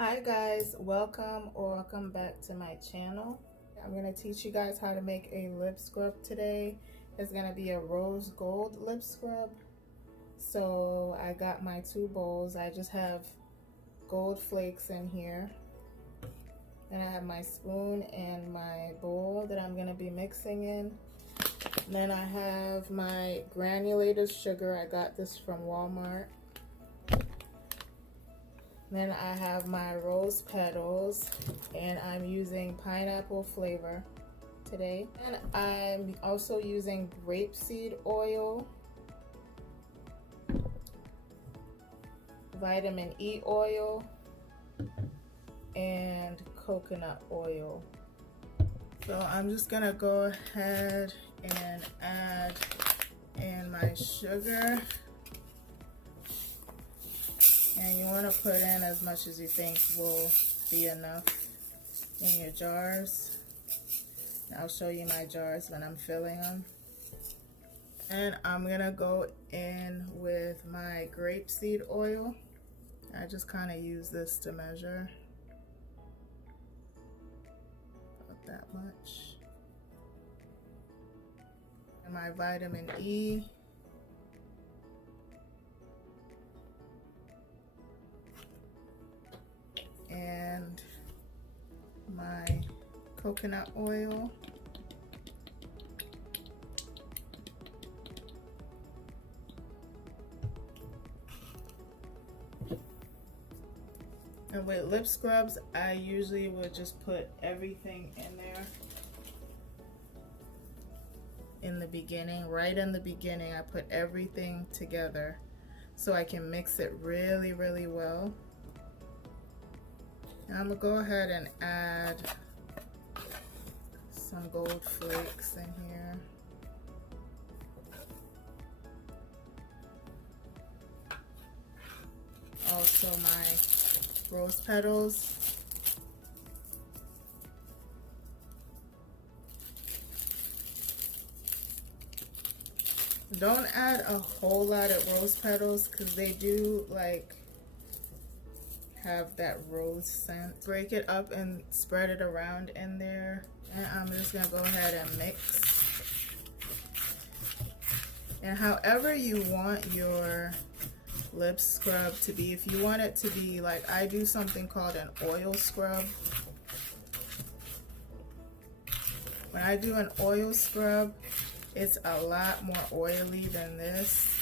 Hi guys, welcome or welcome back to my channel. I'm going to teach you guys how to make a lip scrub today. It's going to be a rose gold lip scrub. So I got my two bowls. I just have gold flakes in here. And I have my spoon and my bowl that I'm going to be mixing in. Then I have my granulated sugar. I got this from Walmart. Then I have my rose petals, and I'm using pineapple flavor today. And I'm also using grapeseed oil, vitamin E oil, and coconut oil. So I'm just gonna go ahead and add in my sugar. And you want to put in as much as you think will be enough in your jars. I'll show you my jars when I'm filling them. And I'm going to go in with my grapeseed oil. I just kind of use this to measure. Not that much. And my vitamin E. And my coconut oil. And with lip scrubs, I usually would just put everything in there in the beginning. Right in the beginning, I put everything together so I can mix it really, really well. Now I'm gonna go ahead and add some gold flakes in here. Also my rose petals. Don't add a whole lot of rose petals because they do like have that rose scent. Break it up and spread it around in there. And I'm just gonna go ahead and mix. And however you want your lip scrub to be, if you want it to be like, I do something called an oil scrub. When I do an oil scrub, it's a lot more oily than this.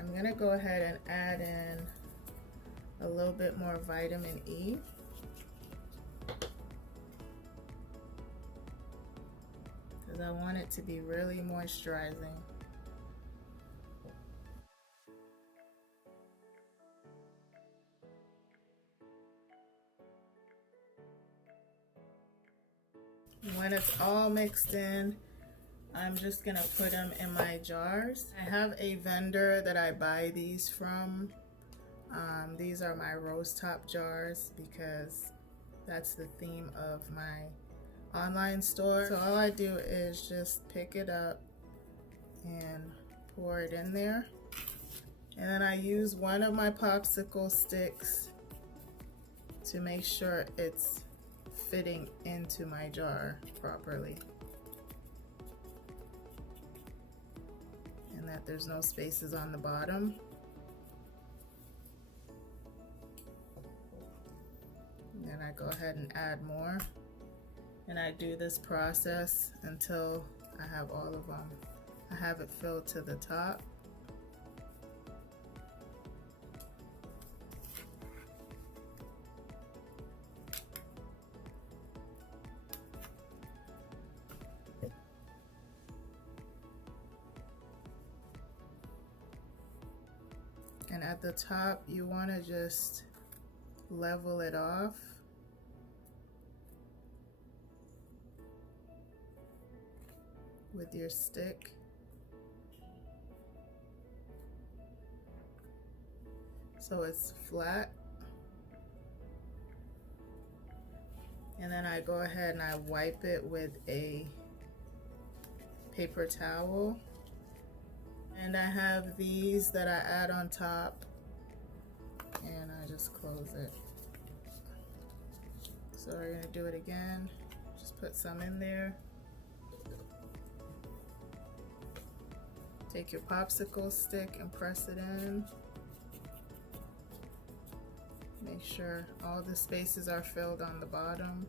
I'm gonna go ahead and add in a little bit more vitamin E. Because I want it to be really moisturizing. When it's all mixed in, I'm just gonna put them in my jars. I have a vendor that I buy these from. These are my rose top jars because that's the theme of my online store. So all I do is just pick it up and pour it in there. And then I use one of my popsicle sticks to make sure it's fitting into my jar properly. And that there's no spaces on the bottom. And then I go ahead and add more. And I do this process until I have all of them. I have it filled to the top. And at the top, you want to just level it off. With your stick. so it's flat. And then I go ahead and I wipe it with a paper towel. And I have these that I add on top, and I just close it. So we're gonna do it again. Just put some in there. Take your popsicle stick and press it in. Make sure all the spaces are filled on the bottom.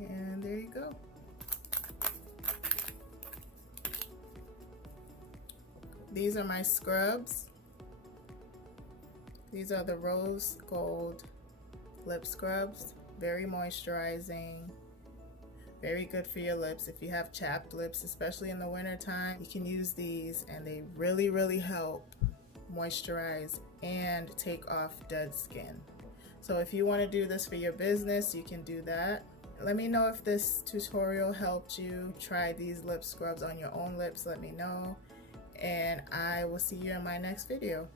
And there you go. These are my scrubs. These are the Rose Gold lip scrubs. Very moisturizing, very good for your lips. If you have chapped lips, especially in the winter time, you can use these, and they really help moisturize and take off dead skin. So if you want to do this for your business, you can do that. Let me know if this tutorial helped you try these lip scrubs on your own lips. Let me know, and I will see you in my next video.